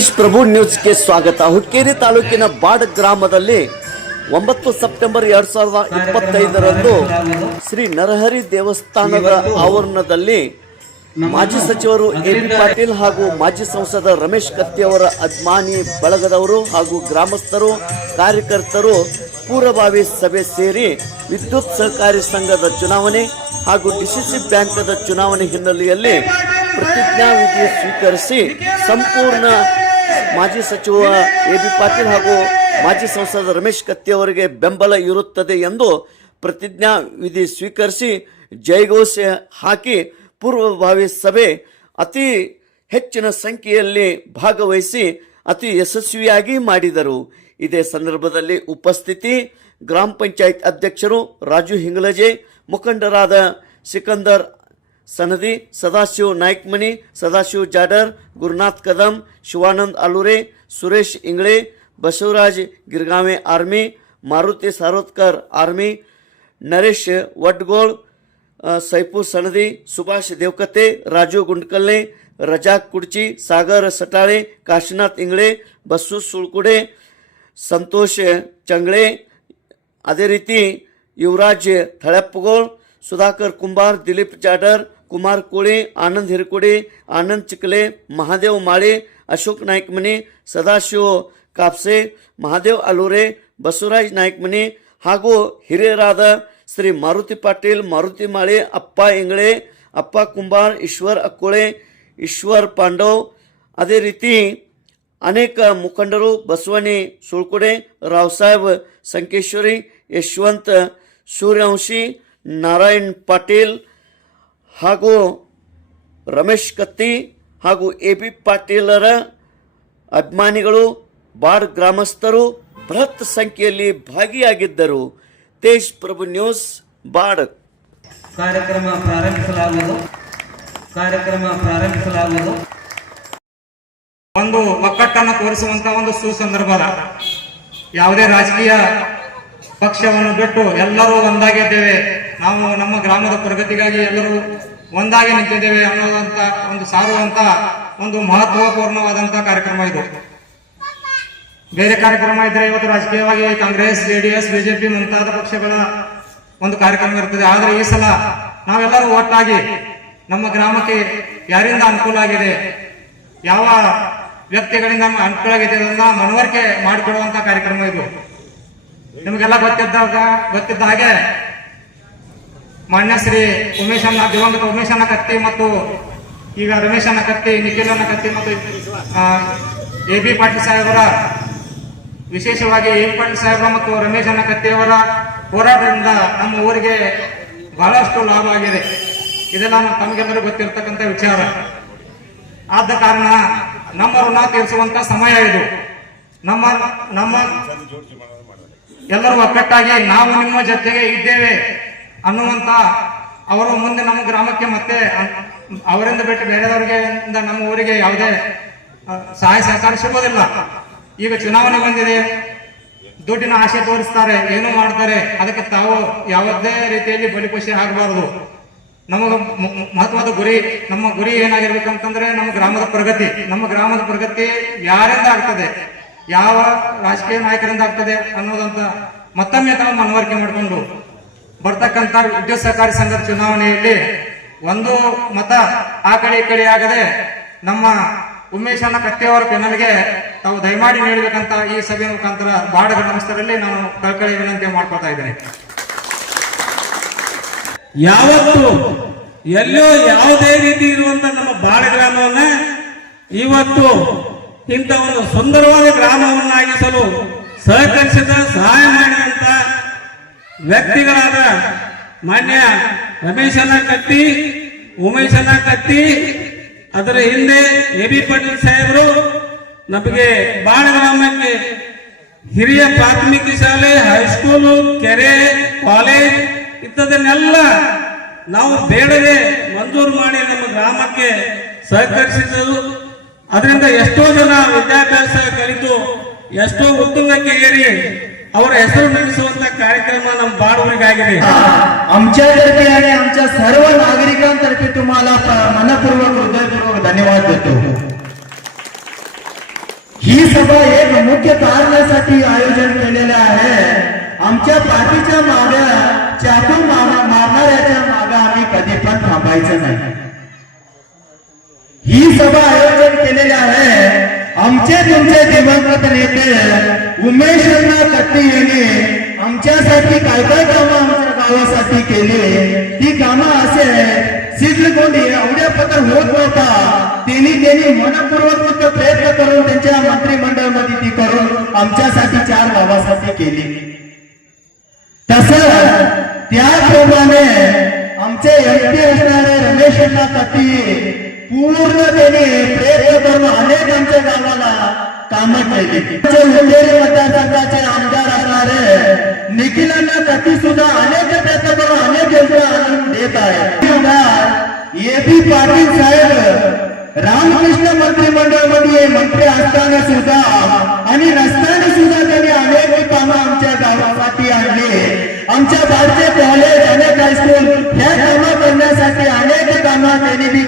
ತೇಜ್ ಪ್ರಭು ನ್ಯೂಸ್ಗೆ ಸ್ವಾಗತ. ಹುಕ್ಕೇರಿ ತಾಲೂಕಿನ ಬಾಡ ಗ್ರಾಮದಲ್ಲಿ ಒಂಬತ್ತು ಸೆಪ್ಟೆಂಬರ್ ಎರಡ್ ಸಾವಿರದ ಇಪ್ಪತ್ತೈದರಂದು ಶ್ರೀ ನರಹರಿ ದೇವಸ್ಥಾನದ ಆವರಣದಲ್ಲಿ ಮಾಜಿ ಸಚಿವರು ಎ ಬಿ ಪಾಟೀಲ್ ಹಾಗೂ ಮಾಜಿ ಸಂಸದ ರಮೇಶ್ ಕತ್ತಿ ಅವರ ಅಭಿಮಾನಿ ಬಳಗದವರು ಹಾಗೂ ಗ್ರಾಮಸ್ಥರು, ಕಾರ್ಯಕರ್ತರು ಪೂರ್ವಭಾವಿ ಸಭೆ ಸೇರಿ ವಿದ್ಯುತ್ ಸಹಕಾರಿ ಸಂಘದ ಚುನಾವಣೆ ಹಾಗೂ ಡಿಸಿಸಿ ಬ್ಯಾಂಕದ ಚುನಾವಣೆ ಹಿನ್ನೆಲೆಯಲ್ಲಿ ಪ್ರತಿಜ್ಞಾವಿಧಿ ಸ್ವೀಕರಿಸಿ ಸಂಪೂರ್ಣ ಮಾಜಿ ಸಚಿವ ಎ ಬಿ ಪಾಟೀಲ್ ಹಾಗೂ ಮಾಜಿ ಸಂಸದ ರಮೇಶ್ ಕತ್ತಿ ಅವರಿಗೆ ಬೆಂಬಲ ಇರುತ್ತದೆ ಎಂದು ಪ್ರತಿಜ್ಞಾ ವಿಧಿ ಸ್ವೀಕರಿಸಿ ಜೈಘೋಷೆ ಹಾಕಿ ಪೂರ್ವಭಾವಿ ಸಭೆ ಅತಿ ಹೆಚ್ಚಿನ ಸಂಖ್ಯೆಯಲ್ಲಿ ಭಾಗವಹಿಸಿ ಅತಿ ಯಶಸ್ವಿಯಾಗಿ ಮಾಡಿದರು. ಇದೇ ಸಂದರ್ಭದಲ್ಲಿ ಉಪಸ್ಥಿತಿ ಗ್ರಾಮ ಪಂಚಾಯತ್ ಅಧ್ಯಕ್ಷರು ರಾಜು ಹಿಂಗ್ಲಜೆ ಮುಖಂಡರಾದ ಸಿಕಂದರ್ सनदी सदाशिव नाईकमणी सदाशिव जाडर गुरुनाथ कदम शिवानंद आलुरे सुरेश इंगळे बसवराज गिरगावे आर्मी मारुती सारोदकर आर्मी नरेश वटगोळ सैपू सनदी सुभाष देवकते राजू गुंडकल्ले रजाक कुडची सागर सटाळे काशीनाथ इंगळे बसू सुळकुडे संतोष चंगळे अदे रीती युवराज थळ्यापगोळ सुधाकर कुंभार दिलीप जाडर कुमार कोळे आनंद हिरकुडे आनंद चिकले महादेव माळे अशोक नाईकमणे सदाशिव कापसे महादेव आलोरे बसवराज नाईकमणे हागो हिरे राधा श्री मारुती पाटील मारुती माळे अप्पा इंगळे अप्पा कुंभार ईश्वर अकोळे ईश्वर पांडव अदे रीती अनेक मुखंडरू बसवानी सुळकुडे रावसाहेब संकेश्वरी यशवंत सूर्यवंशी नारायण पाटील ಹಾಗೂ ರಮೇಶ್ ಕತ್ತಿ ಹಾಗೂ ಎ ಪಿ ಪಾಟೀಲರ ಅಭಿಮಾನಿಗಳು, ಬಾರ್ ಗ್ರಾಮಸ್ಥರು ಬೃಹತ್ ಸಂಖ್ಯೆಯಲ್ಲಿ ಭಾಗಿಯಾಗಿದ್ದರು. ತೇಜ್ ಪ್ರಭು ನ್ಯೂಸ್ ಬಾಡ್ ಕಾರ್ಯಕ್ರಮ ಪ್ರಾರಂಭಿಸಲಾಗುವುದು. ಕಾರ್ಯಕ್ರಮ ಪ್ರಾರಂಭಿಸಲಾಗುವುದು. ಒಂದು ಒಕ್ಕಟ್ಟನ್ನು ತೋರಿಸುವಂತ ಒಂದು ಸುಸಂದರ್ಭ ಯಾವುದೇ ರಾಜಕೀಯ ಪಕ್ಷವನ್ನು ಬಿಟ್ಟು ಎಲ್ಲರೂ ಒಂದಾಗಿದ್ದೇವೆ. ನಾವು ನಮ್ಮ ಗ್ರಾಮದ ಪ್ರಗತಿಗಾಗಿ ಎಲ್ಲರೂ ಒಂದಾಗಿ ನಿಂತಿದ್ದೇವೆ ಅನ್ನೋದಂತ ಒಂದು ಸಾರುವಂತ ಒಂದು ಮಹತ್ವಪೂರ್ಣವಾದಂತ ಕಾರ್ಯಕ್ರಮ ಇದು. ಬೇರೆ ಕಾರ್ಯಕ್ರಮ ಇದ್ರೆ ಇವತ್ತು ರಾಜಕೀಯವಾಗಿ Congress, J D S BJP ಮುಂತಾದ ಪಕ್ಷಗಳ ಒಂದು ಕಾರ್ಯಕ್ರಮ ಇರ್ತದೆ. ಆದ್ರೆ ಈ ಸಲ ನಾವೆಲ್ಲರೂ ಒಟ್ಟಾಗಿ ನಮ್ಮ ಗ್ರಾಮಕ್ಕೆ ಯಾರಿಂದ ಅನುಕೂಲ ಆಗಿದೆ, ಯಾವ ವ್ಯಕ್ತಿಗಳಿಂದ ಅನುಕೂಲ ಆಗಿದೆ ಅದನ್ನ ಮನವರಿಕೆ ಮಾಡಿಕೊಡುವಂತ ಕಾರ್ಯಕ್ರಮ ಇದು. ನಿಮಗೆಲ್ಲ ಗೊತ್ತಿದ್ದಾಗ, ಗೊತ್ತಿದ್ದ ಹಾಗೆ ಮಾನ್ಯ ಶ್ರೀ ಉಮೇಶಣ್ಣ ದಿವಂಗತ ಉಮೇಶಣ್ಣ ಕತ್ತಿ ಮತ್ತು ಈಗ ರಮೇಶಣ್ಣ ಕತ್ತಿ ನಿಖಿಲಣ್ಣ ಕತ್ತಿ ಮತ್ತು ಎ ಬಿ ಪಾಟೀಲ್ ಸಾಹೇಬರ, ವಿಶೇಷವಾಗಿ ಎ ಬಿ ಪಾಟೀಲ್ ಸಾಹೇಬರ ಮತ್ತು ರಮೇಶಣ್ಣ ಕತ್ತಿಯವರ ಹೋರಾಟದಿಂದ ನಮ್ಮ ಊರಿಗೆ ಬಹಳಷ್ಟು ಲಾಭ ಆಗಿದೆ. ಇದೆಲ್ಲ ತಮಗೆಲ್ಲರೂ ಗೊತ್ತಿರತಕ್ಕಂಥ ವಿಚಾರ. ಆದ ಕಾರಣ ನಮ್ಮ ಋಣ ತೀರಿಸುವಂತ ಸಮಯ ಇದು. ನಮ್ಮ ನಮ್ಮ ಎಲ್ಲರೂ ಒಕ್ಕಟ್ಟಾಗಿ ನಾವು ನಿಮ್ಮ ಜೊತೆಗೆ ಇದ್ದೇವೆ. ಅನ್ನುವಂತ ಅವರು ಮುಂದೆ ನಮ್ಮ ಗ್ರಾಮಕ್ಕೆ ಮತ್ತೆ ಅವರಿಂದ ಬಿಟ್ಟು ಬೇರೆಯವರಿಗೆ ನಮ್ಮ ಊರಿಗೆ ಯಾವುದೇ ಸಹಾಯ ಸಹಕಾರ ಸಿಗೋದಿಲ್ಲ. ಈಗ ಚುನಾವಣೆ ಬಂದಿದೆ. ದುಡ್ಡಿನ ಆಶೆ ತೋರಿಸ್ತಾರೆ. ಏನು ಮಾಡ್ತಾರೆ? ಅದಕ್ಕೆ ತಾವು ಯಾವುದೇ ರೀತಿಯಲ್ಲಿ ಬಲಿಪಶಿ ಆಗಬಾರದು. ನಮಗ ಮಹತ್ವದ ಗುರಿ, ನಮ್ಮ ಗುರಿ ಏನಾಗಿರ್ಬೇಕಂತಂದ್ರೆ ನಮ್ಮ ಗ್ರಾಮದ ಪ್ರಗತಿ. ನಮ್ಮ ಗ್ರಾಮದ ಪ್ರಗತಿ ಯಾರಿಂದ ಆಗ್ತದೆ? ಯಾವ ರಾಜಕೀಯ ನಾಯಕರಿಂದ ಆಗ್ತದೆ ಅನ್ನೋದಂತ ಮತ್ತೊಮ್ಮೆ ತಾವು ಮನವರಿಕೆ ಮಾಡಿಕೊಂಡು ಬರ್ತಕ್ಕಂತ ವಿದ್ಯುತ್ ಸಹಕಾರಿ ಸಂಘದ ಚುನಾವಣೆಯಲ್ಲಿ ಒಂದು ಮತ ಆ ಕಡೆ ಈ ಕಡೆ ಆಗದೆ ನಮ್ಮ ಉಮೇಶನ ಕತ್ತೆಯವರ ಬೆನ್ನಲಿಗೆ ತಾವು ದಯಮಾಡಿ ನೀಡಬೇಕಂತ ಈ ಸಭೆಯ ಮುಖಾಂತರ ಬಾಡ ಗ್ರಾಮಸ್ಥರಲ್ಲಿ ನಾನು ಕಳಕಳಿ ವಿನಂತಿ ಮಾಡ್ಕೊತಾ ಇದ್ದೇನೆ. ಯಾವತ್ತು ಎಲ್ಲೋ ಯಾವುದೇ ರೀತಿ ಇರುವಂತ ನಮ್ಮ ಬಾಳ ಗ್ರಾಮವನ್ನ ಇವತ್ತು ಇಂಥ ಒಂದು ಸುಂದರವಾದ ಗ್ರಾಮವನ್ನಾಗಿಸಲು ಸಹಕರಿಸಿದ, ಸಹಾಯ ಮಾಡಿದಂತ ವ್ಯಕ್ತಿಗಳಾದ ಮಾನ್ಯ ರಮೇಶನ ಕತ್ತಿ ಉಮೇಶನ ಕತ್ತಿ, ಅದರ ಹಿಂದೆ ಎ ಬಿ ಪಾಟೀಲ್ ಸಾಹೇಬರು, ನಮಗೆ ಬಾಳ ಗ್ರಾಮಕ್ಕೆ ಹಿರಿಯ ಪ್ರಾಥಮಿಕ ಶಾಲೆ, ಹೈಸ್ಕೂಲು, ಕೆರೆ, ಕಾಲೇಜ್ ಇಂಥದನ್ನೆಲ್ಲ ನಾವು ಬೇಡದೆ ಮಂಜೂರು ಮಾಡಿ ನಮ್ಮ ಗ್ರಾಮಕ್ಕೆ ಸಹಕರಿಸಿದರು ಅದರಿಂದ ಎಷ್ಟೋ ಜನ ವಿದ್ಯಾಭ್ಯಾಸ ಕಲಿತು, ಎಷ್ಟೋ ಉತ್ತುಂಗಕ್ಕೆ ಏರಿ ಅವರ ಹೆಸರು ನಡೆಸುವಂತ ಕಾರ್ಯಕ್ರಮ ನಮ್ಮ ಬಾಡೂರಿಗಾಗಿದೆ आमच्यातर्फे आणि आमच्या सर्व नागरिकांतर्फे तुम्हाला प- मनपूर्वक हृदयपूर्वक धन्यवाद देतो ही सभा एक मुख्य कारणासाठी आयोजन केलेलं आहे आमच्या पाठीच्या माग्या चाकू मागा मारणाऱ्याच्या मागा आम्ही कधी पण थांबायचं नाही ही सभा आयोजन केलेली आहे आमचे तुमचे दिवंगत नेते उमेश अण्णा कट्टी यांनी आमच्यासाठी काय काय कामं आमच्या गावासाठी केली ती कामं असे सिद्धकोंडी एवढ्या पत्र होत नव्हता. त्यांनी त्यांनी मनपूर्वक प्रयत्न करून त्यांच्या मंत्रिमंडळामध्ये ती करून आमच्यासाठी चार गावासाठी केली. तस त्याप्रमाणे आमचे एमपी असणारे रमेश अण्णा कट्टी पूर्णतेने प्रयत्न करून अनेक आमच्या गावाला कामं केली आमचे मतदारसंघाचे आमदार असणारे निखिलांना अण्णा सुद्धा अनेक प्रयत्न करून अनेक योजना आणून देत आहे एबी पाटील साहेब रामकृष्ण मंत्रिमंडळामध्ये मंत्री असताना सुद्धा आणि नसताना सुद्धा त्यांनी अनेक कामं आमच्या गावासाठी आणली. आमच्या भारतीय कॉलेज अनेक हायस्कूल ह्या कामं करण्यासाठी अनेक कामं त्यांनी बी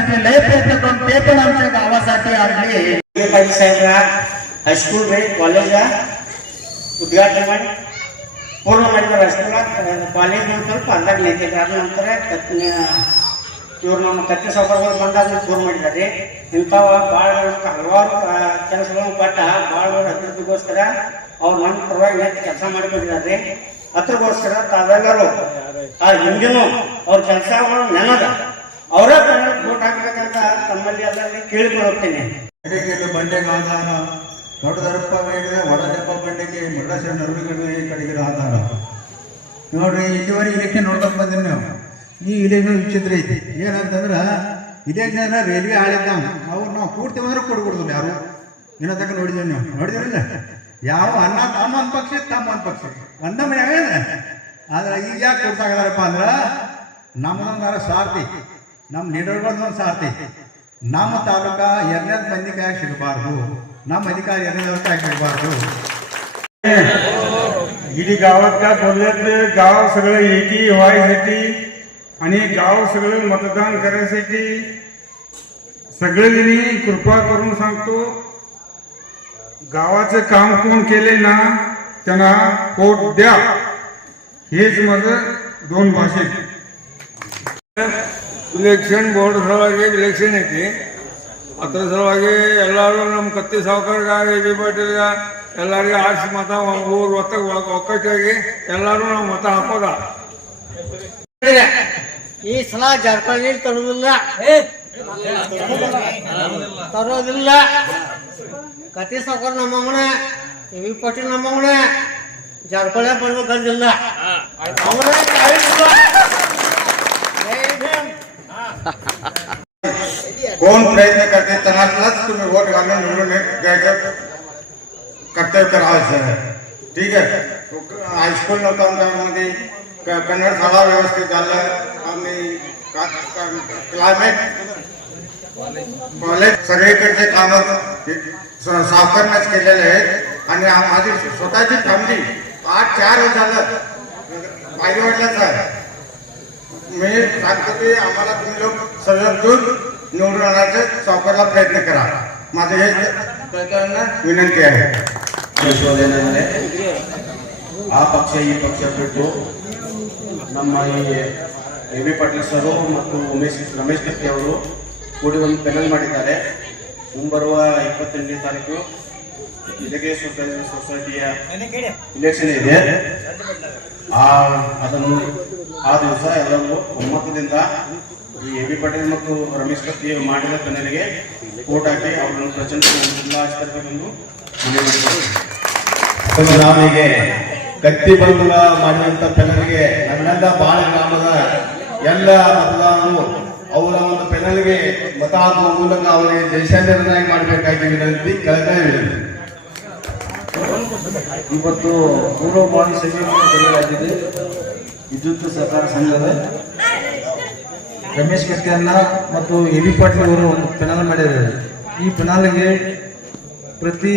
हायस्कूलसाठी लय प्रयत्न करून ते पण आमच्या गावासाठी आणले ಪಾಟೀಲ್ ಸಾಹೇಬ್ರ ಹೈಸ್ಕೂಲ್ ರೀ ಕಾಲೇಜ ಉದ್ಘಾಟನೆ ಮಾಡಿ ಪೂರ್ಣ ಮಾಡಿದ್ದಾರೆ ಹೈಸ್ಕೂಲ ಕಾಲೇಜ್ ಒಂದು ಸ್ವಲ್ಪ ಅಂದಾಗ ನಿಂತಿದೆ ಅದ ನಂತರ ಕತ್ ಇವ್ರು ನಮ್ಮ ಕತ್ತಿ ಸಾವುಕಾರಗಳು ಬಂದಾಗ ಪೂರ್ಣ ಮಾಡಿದ್ದಾರೆ ಇಂಥವ ಭಾಳ ಹಲವಾರು ಕೆಲಸಗಳನ್ನು ಪಟ್ಟ ಭಾಳ ಅಭಿವೃದ್ಧಿಗೋಸ್ಕರ ಅವ್ರು ನಮ್ಮ ಪರವಾಗಿ ಹೆಚ್ಚು ಕೆಲಸ ಮಾಡಿಕೊಂಡಿದ್ದಾರೆ ಅದ್ರಗೋಸ್ಕರ ತಾವೆಲ್ಲರೂ ಆ ಹಿಂದಿನೂ ಅವ್ರ ಕೆಲಸಗಳು ನೆನದ ಅವರೇ ಓಟ್ ಹಾಕ್ಬೇಕಂತ ತಮ್ಮಲ್ಲಿ ಎಲ್ಲರಲ್ಲಿ ಕೇಳಿಕೊಳ್ಳುತ್ತೇನೆ ಬಂಡೆಗೆ ಬಂಡೆಗೆ ಆಧಾರ ದೊಡ್ಡದರಪ್ಪ ಬೇಡಿದೆ ಒಡದಪ್ಪ ಬಂಡೆಗೆ ಮಡ್ರಾಸಿನ ನರುಗಡೆ ಕಡೆಗೆ ಆಧಾರ. ನೋಡ್ರಿ, ಇಲ್ಲಿವರೆಗೆ ಇಲೆಕ್ಷನ್ ನೋಡ್ಕೊಂಡ್ ಬಂದಿರಿ ನೀವು. ಈ ಇಲೆಕ್ಷನ್ ವಿಚಿತ್ರ ಐತಿ. ಏನಂತಂದ್ರ ಜನ ರೈಲ್ವೆ ಆಳಿದ್ದ ಅವ್ರು ನಾವು ಪೂರ್ತಿ ಬಂದ್ರೆ ಕೊಡ್ಬಿಡ್ದು ಯಾರು. ಇನ್ನೂ ತಕ್ಕ ನೋಡಿದ್ದೀವಿ ನೀವು. ನೋಡಿದಿರಲ್ಲ? ಯಾವ ಅನ್ನ ತಮ್ಮ ಒಂದು ಪಕ್ಷ, ತಮ್ಮ ಒಂದು ಪಕ್ಷ. ಅಂದ ಮನೆ ಆದ್ರೆ ಈಗ ಯಾಕೆ ಕೊಡ್ಸಾಗದಾರಪ್ಪ ಅಂದ್ರ, ನಮ್ಮದೊಂದಾರ ಸಾರ್ತಿ ನಮ್ಮ ಲೀಡರ್ಗಳದೊಂದು ಸಾರ್ತಿ ನಮ್ಮ ತಾಲೂಕ ಎರಡನೇ ಮಂದಿ ಕೈ ಸಿಗಬಾರ್ದು ನಮ್ಮ ಅಧಿಕಾರ ಎರಡನೇ ಕೈ ಸಿಗಬಾರ್ದು गिरी गावात काय बोलल्यातले गाव सगळं एकी व्हायसाठी आणि गाव सगळं मतदान करायसाठी सगळ्यांनी कृपा करून सांगतो गावाचं काम कोण केले ना त्यांना पोट द्या हेच माझं दोन भाषेत ಇಲೆಕ್ಷನ್ ಬೋರ್ಡ್ ಸಲುವಾಗಿ ಇಲೆಕ್ಷನ್ ಐತಿ. ಅದ್ರ ಸಲುವಾಗಿ ಎಲ್ಲರೂ ನಮ್ಮ ಕತ್ತಿ ಸಾವುಕಾರ್ಗ ಎ ಬಿ ಪಾಟೀಲ್ಗ ಎಲ್ಲರಿಗೆ ಆರಿಸಿ ಮತ ಊರು ಒತ್ತ ಒಕ್ಕಟ್ಟಾಗಿ ಎಲ್ಲರೂ ನಾವು ಮತ ಹಾಕೋದ. ಈ ಸಲ ಜಾರ್ಖಂಡ್ ತರುವುದಿಲ್ಲ. ತರೋದಿಲ್ಲ ಕತ್ತಿ ಸಾವುಕಾರ ನಮ್ಮವನ ಎ ಬಿ ಪಾಟೀಲ್ ನಮ್ಮವನ ಜಾರ್ಖಂಡ್ ಬರ್ಬೇಕಂದಿಲ್ಲ. ಅವನ कोण प्रयत्न करते त्यांनाच तुम्ही वोट घालून निवडून घ्यायचं? कर्तव्य करायचं ठीक आहे? हायस्कूल नव्हतं त्यामध्ये कन्नड शाळा व्यवस्थित झालं. आणि क्लायमेट कॉलेज सगळीकडचे काम सावकारणच केलेले आहेत. आणि माझी स्वतःची फॅमिली आठ चार झालं. पाहिजे वडिलाच आहे मी सांगतो की आम्हाला तुम्ही लोक सहयोग देऊन निवडून आणायचं सावकारला प्रयत्न करा माझं हे कळकळीनं विनंती आहे ವಿಶ್ವದೇನಂದ್ರೆ ಆ ಪಕ್ಷ ಈ ಪಕ್ಷ ಬಿಟ್ಟು ನಮ್ಮ ಈ ಎ ಬಿ ಪಾಟೀಲ್ ಸರು ಮತ್ತು ಉಮೇಶ್ ರಮೇಶ್ ಕತ್ತಿ ಅವರು ಕೂಡಿ ಒಂದು ಪೆನಲ್ ಮಾಡಿದ್ದಾರೆ ಮುಂಬರುವ ಇಪ್ಪತ್ತೆಂಟನೇ ತಾರೀಕು ಇಲಗೆ ಸೊಸೈಟಿಯ ಇಲೆಕ್ಷನ್ ಇದೆ ಆ ಅದನ್ನು ಆ ದಿವಸ ಎಲ್ಲರೂ ಒಮ್ಮತದಿಂದ ಈ ಎ ಬಿ ಪಾಟೀಲ್ ಮತ್ತು ರಮೇಶ್ ಕತ್ತಿ ಮಾಡಿದ ಪೆನಲ್ಗೆ ವೋಟ್ ಹಾಕಿ ಅವರನ್ನು ಪ್ರಚಂಡ ಜಿಲ್ಲಾಧಿಕಾರಿಗಳನ್ನು ಮನವಿ ಮಾಡಿದರು. ಒಂದು ನಾವಿಗೆ ಕತ್ತಿ ಬಂಧುಲ ಮಾಡಿದಂತ ಪೆನಲ್ಗೆ ನನ್ನೆಲ್ಲ ಬಾಳ ಗ್ರಾಮದ ಎಲ್ಲ ಮತದಾರರು ಅವರ ಒಂದು ಪೆನಲ್ಗೆ ಮತ ಹಾಕುವ ಮೂಲಕ ಅವರಿಗೆ ದೇಶಾಂತರನಾಗಿ ಮಾಡಬೇಕಾಗಿ ವಿನಂತಿ ಕೆಳಗಡೆ ವಿನಂತಿ ಇವತ್ತು ಪೂರ್ವಭಾವಿ ಸಭೆಯನ್ನು ಕರೆಯಲಾಗಿದೆ ವಿದ್ಯುತ್ ಸಹಕಾರ ಸಂಘದ ರಮೇಶ್ ಕತ್ತಿಯನ್ನ ಮತ್ತು ಎ ಬಿ ಪಾಟೀಲ್ ಅವರು ಒಂದು ಪೆನಾಲ್ ಮಾಡಿದ್ದಾರೆ. ಈ ಪೆನಾಲ್ಗೆ ಪ್ರತಿ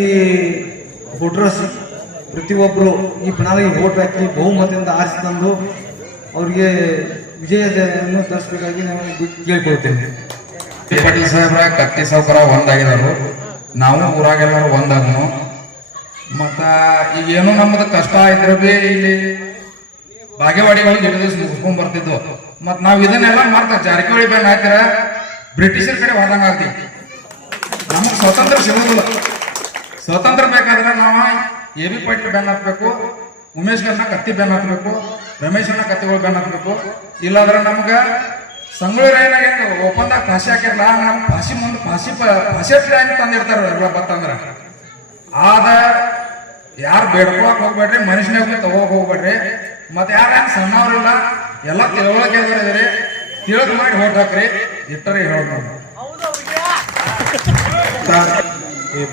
ವೋಟರ್ಸ್ ಪ್ರತಿಯೊಬ್ಬರು ಈ ಪೆನಾಲ್ಗೆ ವೋಟ್ ಹಾಕಿ ಬಹುಮತದಿಂದ ಆರಿಸಿ ತಂದು ಅವರಿಗೆ ವಿಜಯವನ್ನು ತರಿಸಬೇಕಾಗಿ ನಾವು ಕೇಳ್ಕೊಳ್ತೇನೆ. ಪಾಟೀಲ್ ಸಾಹೇಬ್ರ ಕತ್ತಿ ಸಾವುಕಾರ ಒಂದಾಗಿದ್ದಾರೆ ನಾವು ಊರಾಗೆಲ್ಲರೂ ಮತ್ತು ಮತ್ತ ಈಗೇನು ನಮ್ಮದು ಕಷ್ಟ ಇದ್ರೆ ಇಲ್ಲಿ ಬಾಗೇವಾಡಿ ಹೋಗಿ ಎರಡು ದಿವಸ ಮುಗಿಸ್ಕೊಂಡ್ ಮತ್ ನಾವು ಇದನ್ನೆಲ್ಲ ಮಾಡ್ತಾ ಜಾರಕಿಹೊಳಿ ಬ್ಯಾನ್ ಹಾಕಿರ ಬ್ರಿಟಿಷರ್ ಕಡೆ ಹೋದಂಗ ಆಗ್ತಿ. ನಮಗ್ ಸ್ವತಂತ್ರ ಸಿಗೋದಿಲ್ಲ. ಸ್ವತಂತ್ರ ಬೇಕಾದ್ರೆ ನಾವು ಎ ಬಿ ಪಾಟೀಲ್ ಬ್ಯಾನ್ ಹಾಕ್ಬೇಕು ಉಮೇಶ್ ಗನ್ನ ಕತ್ತಿ ಬ್ಯಾನ್ ಹಾಕ್ಬೇಕು ರಮೇಶ್ ಅಣ್ಣ ಕತ್ತಿಗಳು ಬ್ಯಾನ್ ಹಾಕ್ಬೇಕು ಇಲ್ಲಾಂದ್ರೆ ನಮ್ಗ ಸಂಗಳೂರು ಏನಾಗ ಒಪ್ಪಂದ ಫಾಸಿ ಹಾಕಿರಲ್ಲ ನಮ್ ಫಾಸಿ ಮುಂದೆ ಫಾಸಿ ಫಾಸಿ ಪ್ಲಾನ್ ತಂದಿರ್ತಾರ ಎಲ್ಲ ಬತ್ತಂದ್ರ. ಆದ ಯಾರು ಬೇಡ್ಕೊಳಕ್ ಹೋಗ್ಬೇಡ್ರಿ ಮನುಷ್ಯನಾಗ ತಗೋಕ್ ಹೋಗ್ಬೇಡ್ರಿ. ಮತ್ತೆ ಯಾರ ಸಣ್ಣವ್ರಿಲ್ಲ ಎಲ್ಲ ತಿಳುವಳಿಕೆ ಇದ್ರಿ ತಿಳಕ್ ಮಾಡಿ ಹೊರಟ್ ಹಾಕ್ರಿ. ಇಟ್ಟರೆ ಹೇಳೋದು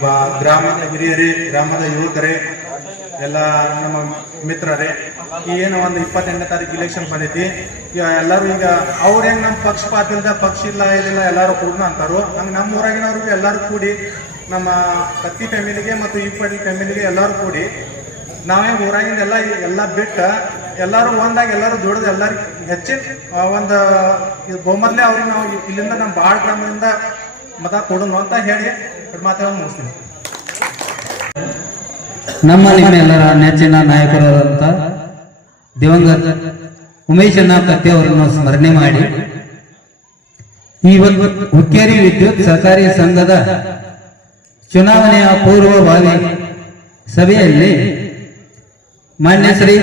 ಬಾ ಗ್ರಾಮದ ಹಿರಿಯರೇ, ಗ್ರಾಮದ ಯುವಕರೇ, ಎಲ್ಲ ನಮ್ಮ ಮಿತ್ರರೇ ಏನು ಒಂದು ಇಪ್ಪತ್ತೆಂಟನೇ ತಾರೀಕು ಇಲೆಕ್ಷನ್ ಬಂದೈತಿ. ಎಲ್ಲರೂ ಈಗ ಅವ್ರ ಹೆಂಗ್ ನಮ್ಮ ಪಕ್ಷಪಾತ ಇಲ್ದ ಪಕ್ಷ ಇಲ್ಲ, ಇದಿಲ್ಲ, ಎಲ್ಲರೂ ಕೂಡ ಅಂತಾರು, ಹಂಗೆ ನಮ್ಮ ಊರಾಗಿನವ್ರಿಗೂ ಎಲ್ಲರೂ ಕೂಡಿ, ನಮ್ಮ ಕತ್ತಿ ಫ್ಯಾಮಿಲಿಗೆ ಮತ್ತು ಈ ಫ್ಯಾಮಿಲಿಗೆ ಎಲ್ಲರೂ ಕೂಡಿ, ನಾವೇ ಊರಾಗಿಂದ ಎಲ್ಲ ಎಲ್ಲ ಬಿಟ್ಟು ಎಲ್ಲರೂ ಒಂದಾಗ ಎಲ್ಲರೂ ದುಡಿದು ಎಲ್ಲರಿಗೂ ಹೆಚ್ಚಿನ ಒಂದು, ಇದು ಬಹುಮದ್ಲೆ ಅವ್ರಿಗೆ ನಾವು ಇಲ್ಲಿಂದ ನಮ್ಮ ಬಾಳ ಗ್ರಾಮದಿಂದ ಮತ ಕೊಡೋಣ ಅಂತ ಹೇಳಿ ಮಾತಾಡೋದು ಮುಗಿಸ್ತೀನಿ. ನಮ್ಮ ನಿಮ್ಮ ನಿಮ್ಮೆಲ್ಲರ ನೆಚ್ಚಿನ ನಾಯಕರಾದಂತ ದಿವಂಗತ ಉಮೇಶಣ್ಣ ಕತ್ತೆ ಅವರನ್ನು ಸ್ಮರಣೆ ಮಾಡಿ ಈ ಒಂದು ಹುಕ್ಕೇರಿ ವಿದ್ಯುತ್ ಸಹಕಾರಿ ಸಂಘದ ಚುನಾವಣೆಯ ಪೂರ್ವಭಾವಿ ಸಭೆಯಲ್ಲಿ ಮಾನ್ಯ ಶ್ರೀ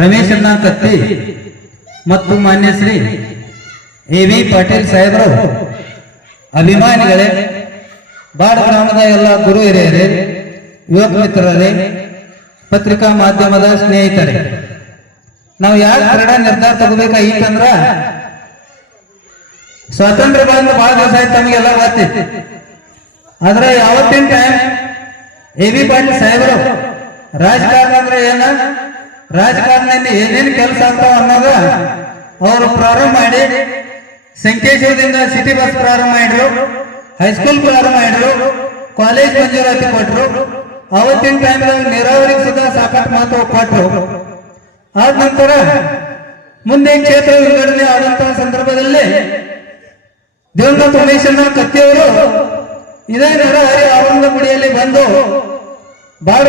ರಮೇಶಣ್ಣ ಕತ್ತಿ ಮತ್ತು ಮಾನ್ಯ ಶ್ರೀ ಎ ವಿ ಪಾಟೀಲ್ ಸಾಹೇಬರು. ಅಭಿಮಾನಿಗಳೇ ಬಾಡ ಗ್ರಾಮದ ಎಲ್ಲ ಗುರು ಹಿರಿಯರೇ, ಯುವಕ ಮಿತ್ರರೇ, ಪತ್ರಿಕಾ ಮಾಧ್ಯಮದ ಸ್ನೇಹಿತರೇ, ನಾವು ಯಾಕೆ ಕ್ರೀಡಾ ನಿರ್ಧಾರ ತಗೋಬೇಕಾಗಿತ್ತಂದ್ರ ಸ್ವಾತಂತ್ರ್ಯ ಬಂದ ಬಹಳ ದಿವಸ ಆಯ್ತು ನಮಗೆಲ್ಲ ಗೊತ್ತಿತ್ತು ಆದ್ರೆ ಯಾವತ್ತಿನ ಟೈಮ್ ಎ ಬಿ ಪಾಟೀಲ್ ಸಾಹೇಬರು ರಾಜಕಾರಣ ಅಂದ್ರೆ ಏನ? ರಾಜಕಾರಣದಲ್ಲಿ ಏನೇನು ಕೆಲಸ ಆಗ್ತಾವ ಅನ್ನೋದ ಅವರು ಪ್ರಾರಂಭ ಮಾಡಿ ಸಂಕೇಶ್ವರದಿಂದ ಸಿಟಿ ಬಸ್ ಪ್ರಾರಂಭ ಮಾಡಿದ್ರು ಹೈಸ್ಕೂಲ್ ಪ್ರಾರಂಭ ಮಾಡಿದ್ರು ಕಾಲೇಜ್ ಮಂಜೂರಾತಿ ಕೊಟ್ರು, ಅವತ್ತಿನ ಟೈಮ್ದಾಗ ನೀರಾವರಿಗೆ ಸುಧಾ ಸಾಕಷ್ಟು ಮಹತ್ವ ಕೊಟ್ರು. ಆದ ನಂತರ ಮುಂದೆ ಕ್ಷೇತ್ರ ವಿಂಗಡಣೆ ಆದಂತಹ ಸಂದರ್ಭದಲ್ಲಿ ದಿವಂಗತ ಉಮೇಶಣ್ಣ ಕತ್ತಿಯವರು ಇದೇ ನರಹರಿ ಆವರಣ ಗುಡಿಯಲ್ಲಿ ಬಂದು ಬಾಳ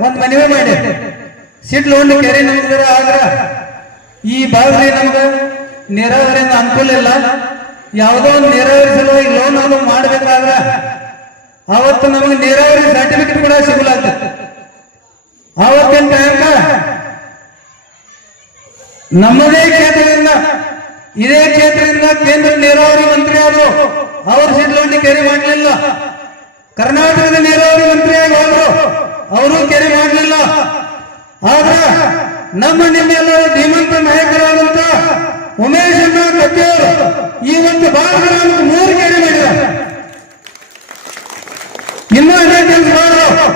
ಒಂದು ಮನವಿ ಮಾಡಿ ಸಿಡ್ಲು ಒಂದು ಕೆರೆ ನೋಡಿದ್ರೆ ಆದ್ರ ಈ ಬಾವಿ ನಮ್ಗ ನೀರಾವರಿಯಿಂದ ಅನುಕೂಲ ಇಲ್ಲ. ಯಾವುದೋ ಒಂದು ನೀರಾವರಿ ಸಲುವಾಗಿ ಲೋನ್ ಅದು ಮಾಡ್ಬೇಕಾದ್ರ ಅವತ್ತು ನಮಗೆ ನೀರಾವರಿ ಸರ್ಟಿಫಿಕೇಟ್ ಕೂಡ ಸಿಗಲ್ಲ ಆವತ್ತಿನ ಟೈಮ್ಗ ನಮ್ಮದೇ ಕ್ಷೇತ್ರದಿಂದ, ಇದೇ ಕ್ಷೇತ್ರದಿಂದ ಕೇಂದ್ರ ನೀರಾವರಿ ಮಂತ್ರಿ ಆದ್ರು ಅವರು ಲೋನ್ ಕೆರೆ ಮಾಡಲಿಲ್ಲ. ಕರ್ನಾಟಕದ ನೀರಾವರಿ ಮಂತ್ರಿಯಾಗಿ ಹೋದ್ರು ಅವರು ಕೆರೆ ಮಾಡಲಿಲ್ಲ. ಆದ್ರ ನಮ್ಮ ನಿಮ್ಮೆಲ್ಲರ ಧೀಮಂತ ನಾಯಕರಾದಂತ ಉಮೇಶ್ ಅಣ್ಣ ಕತ್ತಿಯವರು ಈ ಒಂದು ಭಾಗಗಳನ್ನು ಮೂರು ಕೇಳಿ ಮಾಡಿದ್ದಾರೆ. ಇನ್ನೂ ಅದೇ ಕೆಲಸ ಮಾಡೋ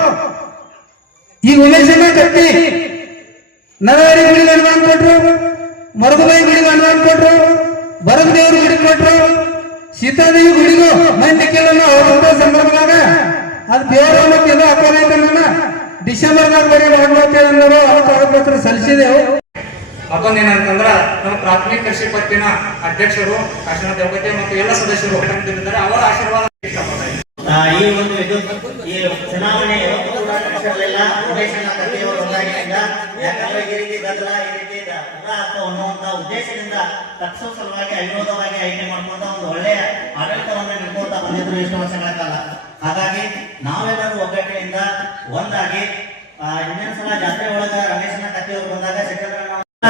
ಈ ಉಮೇಶಣ್ಣ ಕತ್ತಿ ನರಹರಿ ಗುಡಿಗೆ ಅನುದಾನ ಕೊಟ್ರು, ಮರಗುಬಾಯಿ ಗುಡಿಗೆ ಅನುದಾನ ಕೊಟ್ರು ಬರಗ ದೇವ್ರ ಗುಡಿ ಕೊಟ್ರು, ಸೀತಾದೇವಿ ಗುಡಿಗೂ ಮಂಡಿ ಕೇಳಲ್ಲ ಅವರಂತ ಸಂದರ್ಭದಾಗ ಅದು ದೇವರ ಮತ್ತೆ ಎಲ್ಲ ಹಾಕೋದೈತೆ ನನ್ನ ಡಿಸೆಂಬರ್ದಾಗ ಬರೀ ಮಾಡ್ಬೋತೇವೆ ಅಂದರು ಪತ್ರ ಸಲ್ಲಿಸಿದೆವು. ಮತ್ತೊಂದೇನಂತಂದ್ರ ನಮ್ಮ ಪ್ರಾಥಮಿಕ ಕೃಷಿ ಪತ್ತಿನ ಅಧ್ಯಕ್ಷರು ಕಾಶನ ದೇವಗತಿ ಮತ್ತು ಎಲ್ಲ ಸದಸ್ಯರು ಹೊರಟಿದ್ದಾರೆ ಅವರ ಆಶೀರ್ವಾದ ಈ ಒಂದು ಇದು ಈ ಚುನಾವಣೆ ಯಾವತ್ತೂ ಕೂಡ ನಡೆಸಿರಲಿಲ್ಲ ಉಮೇಶಣ್ಣ ಕತ್ತಿಯವರು ಒಂದಾಗಿನಿಂದ ಯಾಕಂದ್ರೆ ಈ ರೀತಿ ಗದ್ದಲ ಈ ರೀತಿ ಗದ್ದಲ ಆಗ್ತಾವ ಅನ್ನುವಂತ ಉದ್ದೇಶದಿಂದ ತಕ್ಷಣ ಸಲುವಾಗಿ ಅವಿರೋಧವಾಗಿ ಆಯ್ಕೆ ಮಾಡ್ಕೊಂಡ ಒಂದು ಒಳ್ಳೆಯ ಆಡಳಿತವನ್ನು ನಿಲ್ಕೋತ ಬಂದಿದ್ರು ಇಷ್ಟು ವರ್ಷಗಳ ಕಾಲ. ಹಾಗಾಗಿ ನಾವೆಲ್ಲರೂ ಒಗ್ಗಟ್ಟಿನಿಂದ ಒಂದಾಗಿ ಹಿಂದಿನ ಸಲ ಜಾತ್ರೆ ಒಳಗ ರಮೇಶನ ಕತ್ತಿಯವರು ಬಂದಾಗ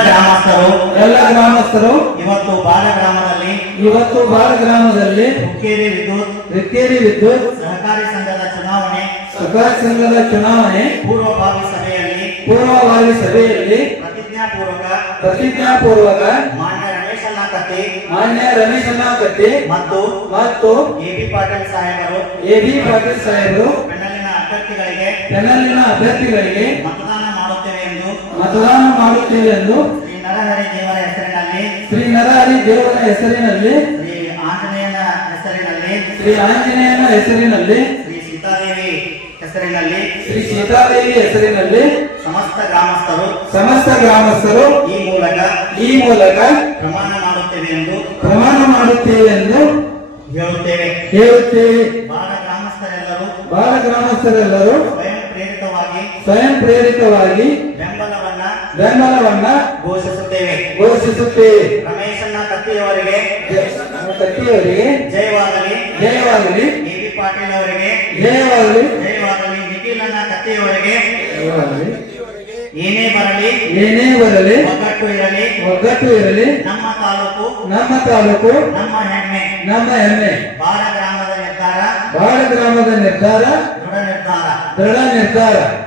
ಗ್ರಾಮಸ್ಥರು. ಎಲ್ಲ ಗ್ರಾಮಸ್ಥರು. ಇವತ್ತು ಬಾಲ ಗ್ರಾಮದಲ್ಲಿ ಇವತ್ತು ಬಾಲ ಗ್ರಾಮದಲ್ಲಿ ಹುಕ್ಕೇರಿ ವಿದ್ಯುತ್ ಹುಕ್ಕೇರಿ ವಿದ್ಯುತ್ ಸಹಕಾರಿ ಸಂಘದ ಚುನಾವಣೆ. ಸಹಕಾರಿ ಸಂಘದ ಚುನಾವಣೆ. ಪೂರ್ವಭಾವಿ ಸಭೆಯಲ್ಲಿ ಪೂರ್ವಭಾವಿ ಸಭೆಯಲ್ಲಿ ಪ್ರತಿಜ್ಞಾಪೂರ್ವಕ ಪ್ರತಿಜ್ಞಾಪೂರ್ವಕ ಮಾನ್ಯ ಕತ್ತಿ ಮಾನ್ಯ ರಮೇಶ್ ಕತ್ತಿ ಮತ್ತು ಮತ್ತು ಎ ಬಿ ಪಾಟೀಲ್ ಸಾಹೇಬರು ಎ ಬಿ ಪಾಟೀಲ್ ಸಾಹೇಬರು ಪೆನಲಿನ ಅಭ್ಯರ್ಥಿಗಳಿಗೆ ಪೆನಲಿನ ಅಭ್ಯರ್ಥಿಗಳಿಗೆ ಮತದಾನ ಮಾಡುತ್ತೇವೆ ಎಂದು ಮತದಾನ ಮಾಡುತ್ತೇವೆ ಎಂದು ಶ್ರೀ ನರಹರಿ ದೇವರ ಹೆಸರಿನಲ್ಲಿ ಶ್ರೀ ನರಹರಿ ದೇವರ ಹೆಸರಿನಲ್ಲಿ ಶ್ರೀ ಆಂಜನೇಯನ ಹೆಸರಿನಲ್ಲಿ ಶ್ರೀ ಆಂಜನೇಯನ ಹೆಸರಿನಲ್ಲಿ ಶ್ರೀ ಸೀತಾದೇವಿ ಹೆಸರಿನಲ್ಲಿ ಶ್ರೀ ಸೀತಾದೇವಿ ಹೆಸರಿನಲ್ಲಿ ಸಮಸ್ತ ಗ್ರಾಮಸ್ಥರು ಸಮಸ್ತ ಗ್ರಾಮಸ್ಥರು ಈ ಮೂಲಕ ಈ ಮೂಲಕ ಪ್ರಮಾಣ ಮಾಡುತ್ತೇವೆ ಎಂದು ಪ್ರಮಾಣ ಮಾಡುತ್ತೇವೆ ಎಂದು ಹೇಳುತ್ತೇವೆ. ಹೇಳುತ್ತೇವೆ. ಬಾಲ ಗ್ರಾಮಸ್ಥರೆಲ್ಲರೂ ಬಾಳ ಗ್ರಾಮಸ್ಥರೆಲ್ಲರೂ ಸ್ವಯಂ ಪ್ರೇರಿತವಾಗಿ ಸ್ವಯಂ ಪ್ರೇರಿತವಾಗಿ ಬೆಂಬಲವನ್ನ ಬೆಂಬಲವನ್ನ ಘೋಷಿಸುತ್ತೇವೆ. ಘೋಷಿಸುತ್ತೇವೆ. ರಮೇಶಣ್ಣ ಕತ್ತಿಯವರಿಗೆ ಕತ್ತಿಯವರಿಗೆ ಜಯವಾಗಲಿ. ಜಯವಾಗಲಿ. ಎ ಬಿ ಪಾಟೀಲ್ ಅವರಿಗೆ ಜಯವಾಗಲಿ. ಜಯವಾಗಲಿ. ನಿಖಿಲಣ್ಣ ಕತ್ತಿಯವರಿಗೆ ಜಯವಾಗಲಿ. ಏನೇ ಬರಲಿ ಏನೇ ಬರಲಿ ಒಗ್ಗಟ್ಟು ಇರಲಿ ಒಗ್ಗಟ್ಟು ಇರಲಿ ನಮ್ಮ ತಾಲೂಕು ನಮ್ಮ ತಾಲೂಕು ನಮ್ಮ ಹೆಮ್ಮೆ. ನಮ್ಮ ಹೆಮ್ಮೆ. ಬಾಳ ಗ್ರಾಮದ ನಿರ್ಧಾರ ಬಾಳ ಗ್ರಾಮದ ನಿರ್ಧಾರ ದೃಢ ನಿರ್ಧಾರ. ದೃಢ ನಿರ್ಧಾರ.